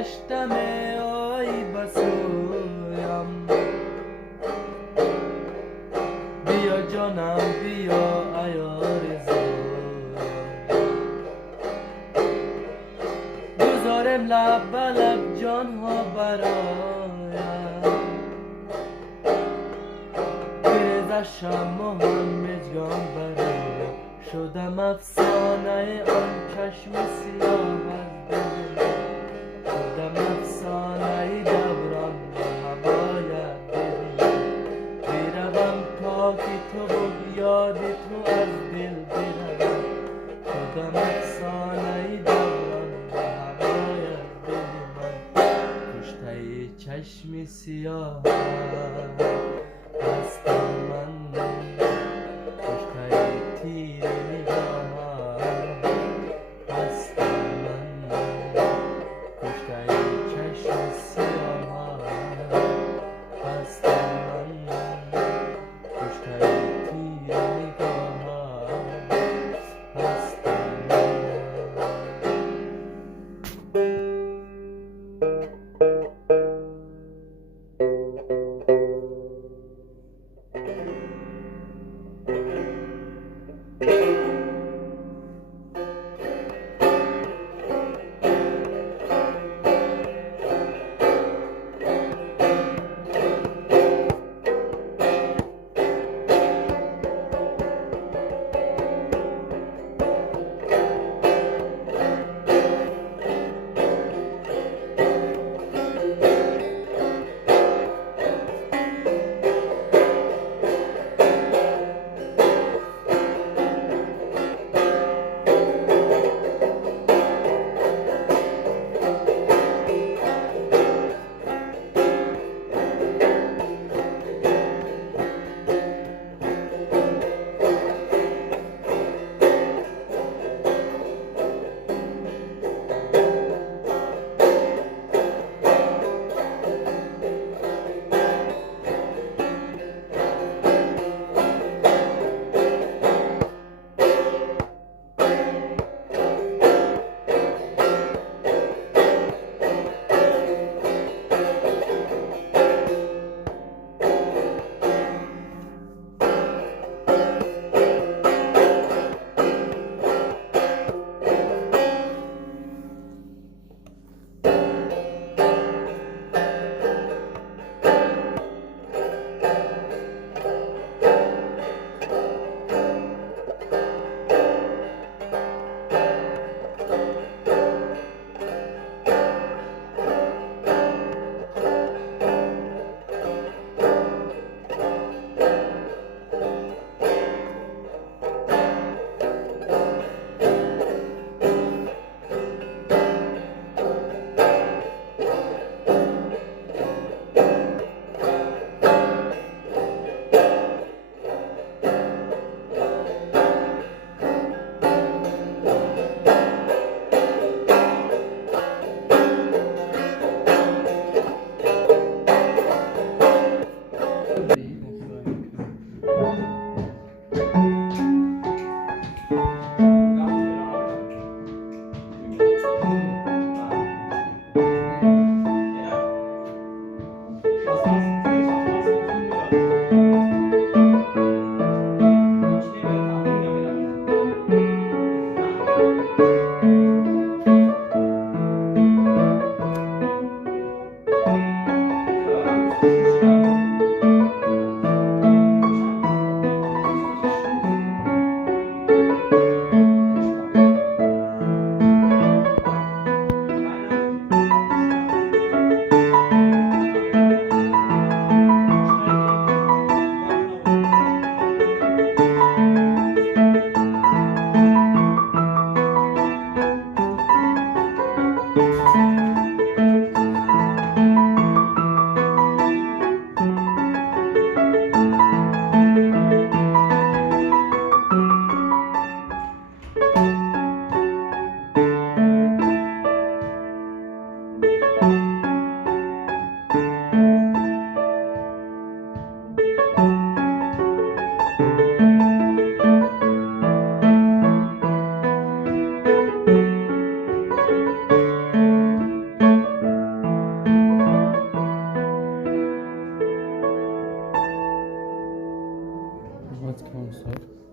گشتم ای بسویم بیا جانم بیا ای آرزویم گذارم لب به لب جانها برایم بریزشم و همه جان برایم شدم افسانه آن چشم سیاه از دل شدم افسانه دوران هوای دل بیروم تا که تو و یاد تو از دل بروم شدم افسانه دوران هوای دل من کشته چشم سیاه هستم من کشته تیر نگاه هستم من کشته چشم سیاه هستم من کشته تیر نگاه هستم من استاد